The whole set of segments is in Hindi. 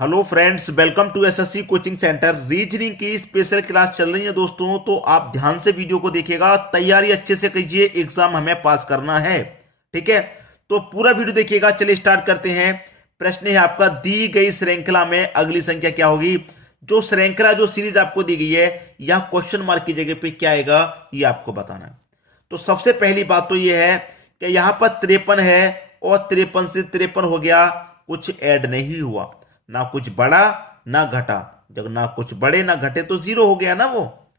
Hello friends, welcome to SSC coaching centre. Reasoning की स्पेशल क्लास चल रही है दोस्तों, तो आप ध्यान से वीडियो को देखिएगा, तैयारी अच्छे से कीजिए, एग्जाम हमें पास करना है। ठीक है, तो पूरा वीडियो देखिएगा। चलिए स्टार्ट करते हैं। प्रश्न है आपका, दी गई श्रृंखला में अगली संख्या क्या होगी। जो श्रृंखला जो सीरीज आपको दी गई है, यहां क्वेश्चन मार्क की जगह पे क्या आएगा ये आपको बताना है। तो सबसे पहली बात तो ये है कि यहां पर 53 है और 53 से 53 हो गया, कुछ ऐड नहीं हुआ, ना कुछ बढ़ा ना घटा। जब ना कुछ बढ़े ना घटे तो जीरो हो गया ना वो।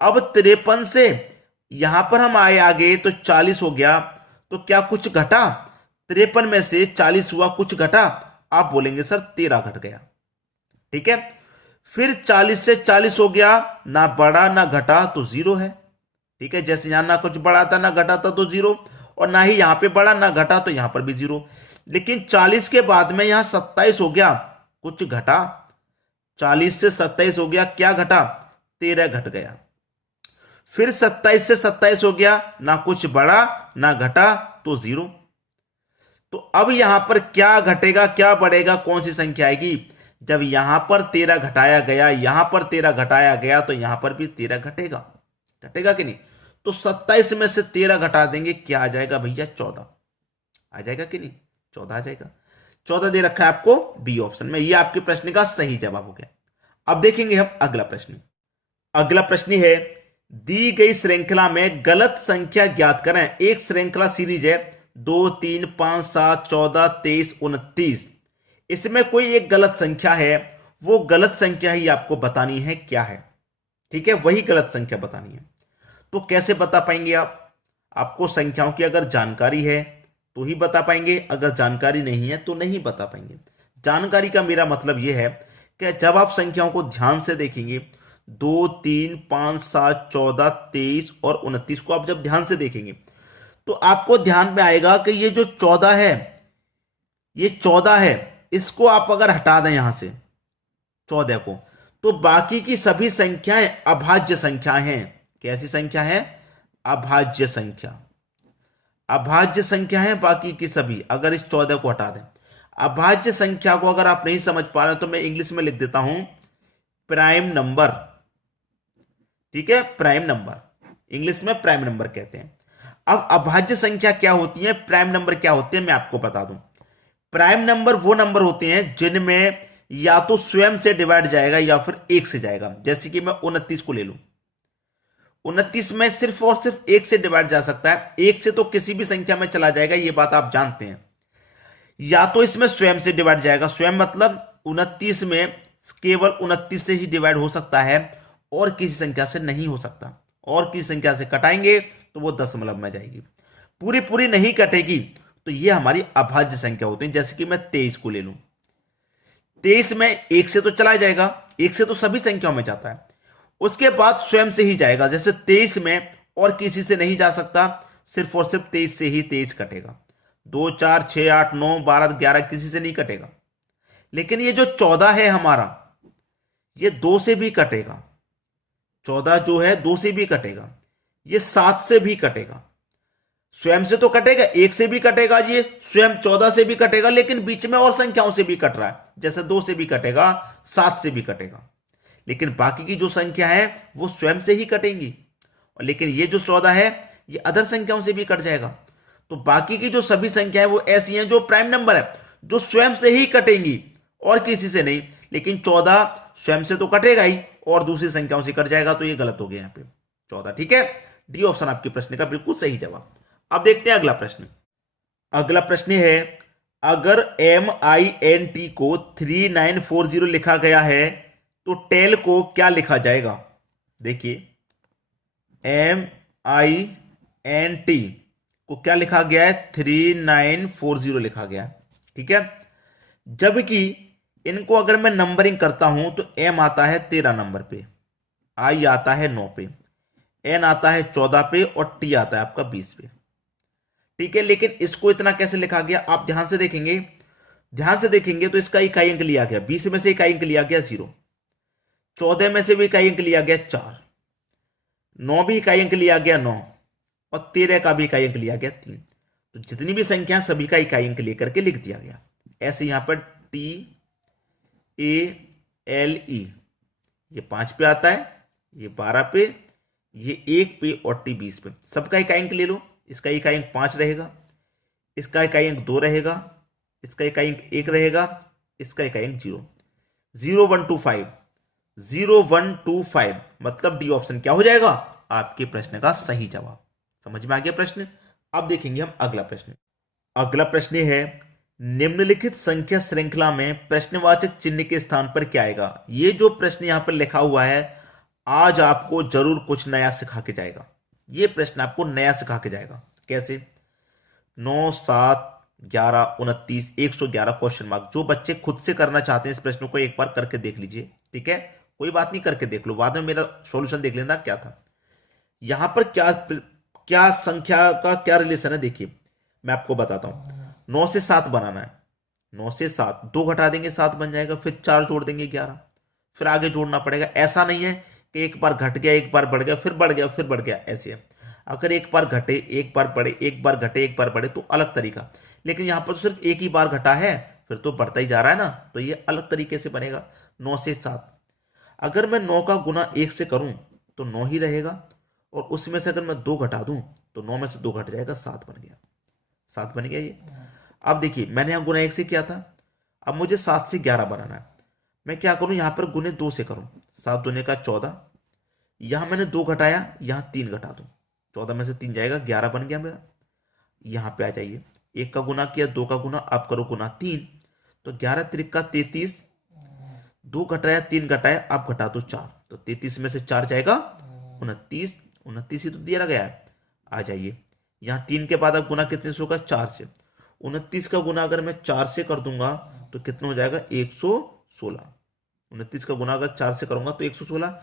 अब 53 से यहां पर हम आए आगे तो 40 हो गया, तो क्या कुछ घटा। 53 में से 40 हुआ, कुछ घटा। आप बोलेंगे सर 13 घट गया। ठीक है, फिर 40 से 40 हो गया, ना बढ़ा ना घटा तो जीरो है। ठीक है, जैसे यहां ना कुछ बढ़ा था ना घटा था तो जीरो, और ना ही यहां पे बढ़ा ना घटा तो यहां पर भी जीरो। लेकिन 40 के बाद में यहां 27 हो गया, कुछ घटा। 40 से 27 हो गया, क्या घटा, 13 घट गया। फिर 27 से 27 हो गया, ना कुछ बढ़ा ना घटा तो जीरो। तो अब यहां पर क्या घटेगा क्या बढ़ेगा, कौन सी संख्या आएगी। जब यहां पर 13 घटाया गया, यहां पर 13 घटाया गया, तो यहां पर भी 13 घटेगा। घटेगा कि नहीं। तो 27 में से 13 घटा देंगे, क्या आ जाएगा भैया, 14 आ जाएगा कि नहीं, 14 आ जाएगा। 14 दे रखा है आपको बी ऑप्शन में, यह आपके प्रश्न का सही जवाब हो गया। अब देखेंगे हम अगला प्रश्न। अगला प्रश्न है, दी गई श्रृंखला में गलत संख्या ज्ञात करें। एक श्रृंखला सीरीज है 2 3 5 7 14 23 29। इसमें कोई एक गलत संख्या है, वो गलत संख्या ही आपको बतानी है क्या है। ठीक है, वही गलत संख्या बतानी है। तो कैसे बता पाएंगे आप। आपको संख्याओं की अगर जानकारी है तो ही बता पाएंगे, अगर जानकारी नहीं है तो नहीं बता पाएंगे। जानकारी का मेरा मतलब यह है कि जब आप संख्याओं को ध्यान से देखेंगे, 2 3 5 7 14 23 और 29 को आप जब ध्यान से देखेंगे तो आपको ध्यान में आएगा कि ये जो 14 है, ये 14 है, इसको आप अगर हटा दें यहां से 14 को, तो बाकी की सभी संख्याएं अभाज्य संख्या हैं। कैसी संख्या है, अभाज्य संख्या। अभाज्य संख्या है बाकी की सभी, अगर इस 14 को हटा दें। अभाज्य संख्या को अगर आप नहीं समझ पा रहे तो मैं इंग्लिश में लिख देता हूं, प्राइम नंबर। ठीक है, प्राइम नंबर, इंग्लिश में प्राइम नंबर कहते हैं। अब अभाज्य संख्या क्या होती है, प्राइम नंबर क्या होते हैं, मैं आपको बता दूं। प्राइम नंबर वो नंबर होते हैं जिनमें या तो स्वयं से डिवाइड जाएगा या फिर एक से जाएगा। जैसे कि मैं 29 को ले लूं, 29 में सिर्फ और सिर्फ एक से डिवाइड जा सकता है, एक से तो किसी भी संख्या में चला जाएगा, ये बात आप जानते हैं। या तो इसमें स्वयं से डिवाइड जाएगा, स्वयं मतलब 29 में केवल 29 से ही डिवाइड हो सकता है और किसी संख्या से नहीं हो सकता। और किसी संख्या से कटाएंगे तो वो दशमलव में जाएगी, पूरी पूरी नहीं कटेगी। तो ये हमारी अभाज्य संख्या होती है। जैसे कि मैं 23 को ले लूं, 23 में एक से तो चला जाएगा, एक से तो सभी संख्याओं में जाता है, उसके बाद स्वयं से ही जाएगा। जैसे 23 में और किसी से नहीं जा सकता, सिर्फ और सिर्फ 23 से ही 23 कटेगा। 2 4 6 8 9 12 11 किसी से नहीं कटेगा। लेकिन ये जो 14 है हमारा, ये 2 से भी कटेगा। 14 जो है 2 से भी कटेगा, ये 7 से भी कटेगा। स्वयं से तो कटेगा, एक से भी कटेगा, ये स्वयं 14 से भी कटेगा, लेकिन बीच में और संख्याओं से भी कट रहा है। जैसे 2 से भी कटेगा, 7 से भी कटेगा। लेकिन बाकी की जो संख्या है वो स्वयं से ही कटेंगी। और लेकिन ये जो 14 है ये अदर संख्याओं से भी कट जाएगा। तो बाकी की जो सभी संख्याएं वो ऐसी हैं जो प्राइम नंबर है, जो स्वयं से ही कटेंगी और किसी से नहीं। लेकिन 14 स्वयं से तो कटेगा ही और दूसरी संख्याओं से कट जाएगा, तो ये गलत हो गया यहाँ पे 14। ठीक है, डी ऑप्शन आपके प्रश्न का बिल्कुल सही जवाब। अब देखते हैं अगला प्रश्न। अगला प्रश्न है, अगर MINT को 3940 लिखा गया है तो टेल को क्या लिखा जाएगा। देखिए, MINT को क्या लिखा गया है, 3940 लिखा गया है। ठीक है, जबकि इनको अगर मैं नंबरिंग करता हूं तो M आता है 13 नंबर पे, I आता है 9 पे, N आता है 14 पे और T आता है आपका 20 पे। ठीक है, लेकिन इसको इतना कैसे लिखा गया, आप ध्यान से देखेंगे, ध्यान से देखेंगे तो इसका इकाई अंक लिया गया 20 में से, इकाई अंक लिया गया 0, 14 में से भी इकाई अंक लिया गया 4, 9 भी इकाई अंक लिया गया 9 और 13 का भी इकाई अंक लिया गया 3। तो जितनी भी संख्या सभी का इकाई अंक लेकर के लिख दिया गया। ऐसे यहां पर T ALE, ये 5 पे आता है, ये 12 पे, ये 1 पे और T 20 पे। सबका इकाई अंक ले लो। इसका इकाई अंक 5 रहेगा, इसका इकाई अंक 2 रहेगा, इसका इकाई अंक 1 रहेगा, इसका इकाई अंक 0। 0 1 2 5, 0 1 2 5 मतलब डी ऑप्शन क्या हो जाएगा आपके प्रश्न का सही जवाब। समझ में आ गया प्रश्न। अब देखेंगे हम अगला प्रश्न। अगला प्रश्न है, निम्नलिखित संख्या श्रृंखला में प्रश्नवाचक चिन्ह के स्थान पर क्या आएगा। ये जो प्रश्न यहां पर लिखा हुआ है, आज आपको जरूर कुछ नया सिखा के जाएगा। ये प्रश्न आपको नया सिखा के जाएगा। कैसे? 9 7 11 29 111 क्वेश्चन मार्क। जो बच्चे खुद से करना चाहते हैं इस प्रश्न को एक बार करके देख लीजिए, ठीक है? कोई बात नहीं, करके देख लो, बाद में मेरा सॉल्यूशन देख लेना क्या था। यहां पर क्या संख्या का क्या रिलेशन है, देखिए मैं आपको बताता हूं। 9 से 7 बनाना है, 9 से 7, 2 घटा देंगे 7 बन जाएगा, फिर 4 जोड़ देंगे 11, फिर आगे जोड़ना पड़ेगा। ऐसा नहीं है कि एक बार घट गया, एक बार बढ़ गया, फिर बढ़ गया, फिर बढ़ गया, ऐसे है। अगर एक बार घटे, एक बार बढ़े, एक बार घटे, एक बार बढ़े तो अलग तरीका, लेकिन यहां पर तो सिर्फ एक ही बार घटा है, फिर तो बढ़ता ही जा रहा है ना, तो ये अलग तरीके से बनेगा। 9 से 7, अगर मैं 9 का गुना 1 से करूं तो 9 ही रहेगा, और उसमें से अगर मैं 2 घटा दूं तो 9 में से 2 घट जाएगा, 7 बन गया, 7 बन गया ये। अब देखिए मैंने यहां गुना 1 से किया था, अब मुझे 7 से 11 बनाना है। मैं क्या करूं, यहां पर गुने 2 से करूं, 7 दूने का 14, यहां मैंने 2 घटाया, यहां 3 घटा दूं, 14 में से 3 जाएगा, 11 बन गया मेरा। यहां पे आ जाइए, 1 का गुना किया, 2 का गुना, अब करो गुना 3, तो 11 त्रिक का 33, 2 घटाया 3 घटाया, अब घटा दो 4, तो 33 में से 4 जाएगा 29, 29 ही तो दिया गया है। आ जाइए, यहां 3 के बाद अब गुना कितने से होगा, 4 से। 29 का गुना अगर मैं 4 से कर दूंगा तो कितना हो जाएगा, 116। 29 का गुना अगर 4 से करूंगा तो 116,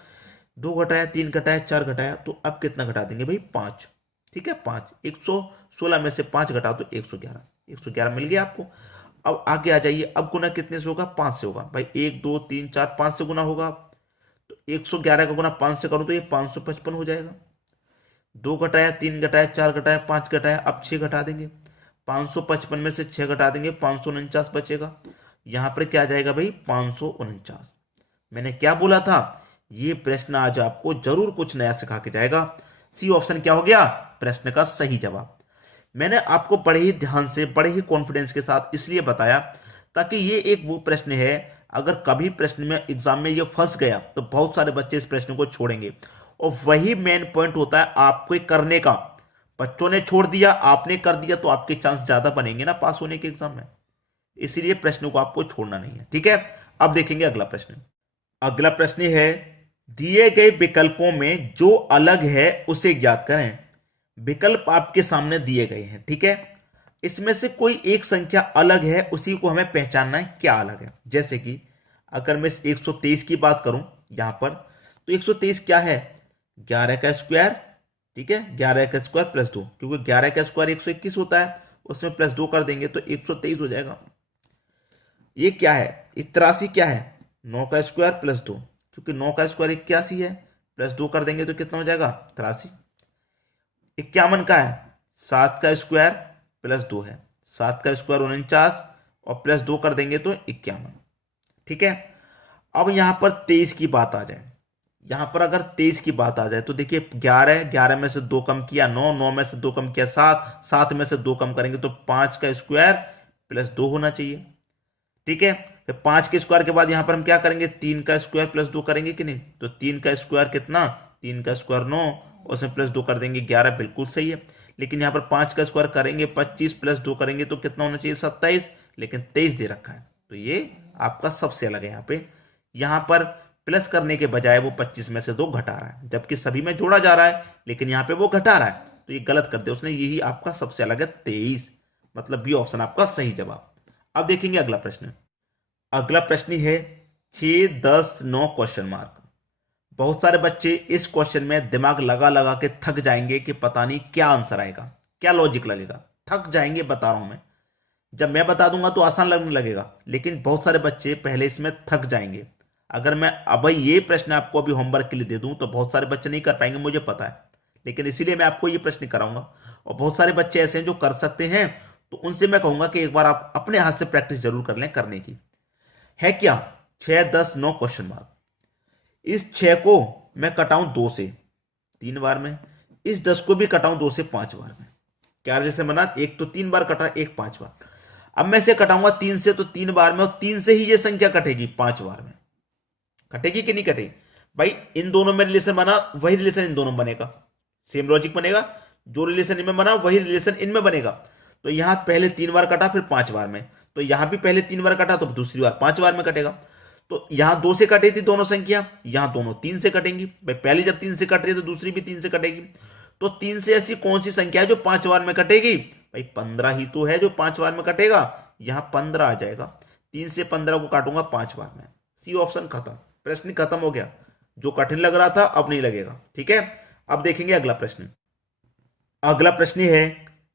2 घटाया 3 घटाया 4 घटाया, तो अब कितना घटा देंगे भाई, 5, ठीक है 5। 116 में से 5 घटा तो 111, 111 मिल गया आपको। अब आगे आ जाइए, अब गुना कितने से होगा, 5 से होगा भाई, 1 2 3 4 5 से गुना होगा, तो 111 का गुना 5 से करूं तो ये 555 हो जाएगा। 2 घटाया 3 घटाया 4 घटाया 5 घटाया, अब 6 घटा देंगे, 555 में से 6 घटा देंगे, 549 बचेगा। यहां पर क्या जाएगा भाई, 549। मैंने क्या बोला था, ये प्रश्न आज आपको जरूर कुछ नया सिखा के जाएगा। सी ऑप्शन क्या हो गया प्रश्न का सही जवाब। मैंने आपको बड़े ही ध्यान से, बड़े ही कॉन्फिडेंस के साथ इसलिए बताया ताकि ये एक वो प्रश्न है, अगर कभी प्रश्न में एग्जाम में ये फंस गया तो बहुत सारे बच्चे इस प्रश्न को छोड़ेंगे, और वही मेन पॉइंट होता है आपको करने का। बच्चों ने छोड़ दिया, आपने कर दिया, तो आपके चांस ज्यादा बनेंगे ना पास होने के एग्जाम में, इसीलिए प्रश्न को आपको छोड़ना नहीं है, ठीक है। अब देखेंगे अगला प्रश्न। अगला प्रश्न है, दिए गए विकल्पों में जो अलग है उसे ज्ञात करें। विकल्प आपके सामने दिए गए हैं, ठीक है, इसमें से कोई एक संख्या अलग है, उसी को हमें पहचानना है क्या अलग है। जैसे कि अगर मैं 123 की बात करूं यहां पर, तो 123 क्या है, 11 का स्क्वायर, ठीक है, 11 का स्क्वायर प्लस 2, क्योंकि 11 का स्क्वायर 121 होता है, उसमें प्लस 2 कर देंगे तो 123 हो जाएगा। ये क्या है, 83 क्या है, 9 का स्क्वायर प्लस 2, क्योंकि 9 का स्क्वायर 81 है, प्लस 2 कर देंगे तो कितना हो जाएगा, 83। 51 का है, 7 का स्क्वायर प्लस 2 है, 7 का स्क्वायर 49 और प्लस 2 कर देंगे तो 51, ठीक है। अब यहां पर 23 की बात आ जाए, यहां पर अगर 23 की बात आ जाए तो देखिए 11 में से 2 कम किया 9, 9 में से 2 कम किया 7, 7 में से 2 कम करेंगे तो 5 का स्क्वायर प्लस 2 होना चाहिए, ठीक है। फिर 5 के स्क्वायर के बाद यहां पर हम क्या करेंगे, 3 का स्क्वायर प्लस 2 करेंगे कि नहीं, तो 3 का स्क्वायर कितना, 3 का स्क्वायर 9, उसमें प्लस 2 कर देंगे 11, बिल्कुल सही है। लेकिन यहां पर 5 का स्क्वायर करेंगे 25 प्लस 2 करेंगे तो कितना होना चाहिए, 27, लेकिन 23 दे रखा है, तो ये आपका सबसे अलग है। यहां पर प्लस करने के बजाय वो 25 में से 2 घटा रहा है, जबकि सभी में जोड़ा जा रहा है, लेकिन यहां पे वो घटा रहा है, तो ये गलत कर दिया उसने। यही आपका सबसे अलग है 23, मतलब बी ऑप्शन आपका सही जवाब। अब देखेंगे अगला प्रश्न। अगला प्रश्न है 6 10 9 क्वेश्चन मार्क। बहुत सारे बच्चे इस क्वेश्चन में दिमाग लगा लगा के थक जाएंगे कि पता नहीं क्या आंसर आएगा, क्या लॉजिक लगेगा, थक जाएंगे, बता रहा हूं मैं। जब मैं बता दूंगा तो आसान लगने लगेगा, लेकिन बहुत सारे बच्चे पहले इसमें थक जाएंगे। अगर मैं अब ये प्रश्न आपको अभी होमवर्क के लिए दे दूं तो बहुत सारे बच्चे नहीं कर पाएंगे, मुझे पता है, लेकिन इसीलिए मैं आपको ये प्रश्न कराऊंगा। और बहुत सारे बच्चे ऐसे हैं जो कर सकते हैं, तो उनसे मैं कहूंगा कि एक बार आप अपने हाथ से प्रैक्टिस जरूर कर लें करने की। है क्या, 6, 10, 9 क्वेश्चन मार्क। इस 6 को मैं कटाऊं 2 से 3 बार में, इस 10 को भी कटाऊं 2 से 5 बार में। क्या रिलेशन बना? एक तो 3 बार कटा, एक 5 बार। अब मैं इसे कटाऊंगा 3 से, तो 3 बार में, और 3 से ही ये संख्या कटेगी 5 बार में। कटेगी कि नहीं कटेगी भाई? इन दोनों में रिलेशन बना, वही रिलेशन इन दोनों में बनेगा, सेम लॉजिक बनेगा। जो रिलेशन इनमें बना वही रिलेशन इनमें बनेगा। तो यहां पहले 3 बार कटा, फिर 5 बार में, तो यहां भी पहले 3 बार कटा, तो दूसरी बार 5 बार में कटेगा। तो यहां 2 से कटी थी दोनों संख्या, यहां दोनों 3 से कटेंगी भाई। पहली जब 3 से कट रही है तो दूसरी भी 3 से कटेगी। तो 3 से ऐसी कौन सी संख्या है जो 5 बार में कटेगी भाई? 15 ही तो है जो 5 बार में कटेगा। यहां 15 आ जाएगा। 3 से 15 को काटूंगा 5 बार में। सी ऑप्शन खत्म, प्रश्न खत्म हो गया। जो कठिन लग रहा था अब नहीं लगेगा। ठीक है, अब देखेंगे अगला प्रश्न। अगला प्रश्न है,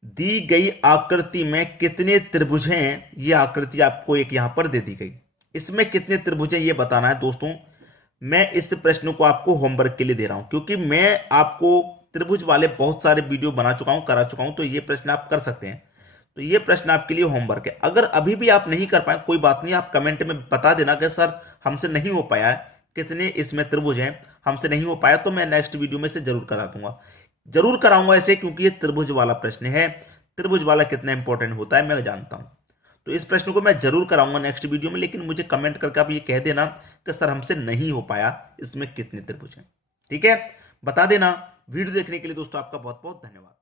दी गई आकृति में कितने त्रिभुज हैं? ये आकृति आपको एक यहां पर दे दी गई, इसमें कितने त्रिभुज हैं ये बताना है दोस्तों। मैं इस प्रश्न को आपको होमवर्क के लिए दे रहा हूं, क्योंकि मैं आपको त्रिभुज वाले बहुत सारे वीडियो बना चुका हूं, करा चुका हूं, तो ये प्रश्न आप कर सकते हैं। तो ये प्रश्न आपके लिए होमवर्क है। अगर अभी भी आप नहीं कर पाए कोई बात नहीं, आप कमेंट में बता देना कि सर हमसे नहीं हो पाया है, कितने इसमें त्रिभुज हैं, हमसे नहीं हो पाया, तो मैं नेक्स्ट वीडियो में से जरूर करा दूंगा, जरूर कराऊंगा ऐसे, क्योंकि ये त्रिभुज वाला प्रश्न है। त्रिभुज वाला कितना इंपॉर्टेंट होता है मैं जानता हूं। तो इस प्रश्न को मैं जरूर कराऊंगा नेक्स्ट वीडियो में, लेकिन मुझे कमेंट करके आप ये कह देना कि सर हमसे नहीं हो पाया, इसमें कितने त्रिभुज हैं। ठीक है, बता देना। वीडियो देखने के लिए दोस्तों आपका बहुत बहुत धन्यवाद।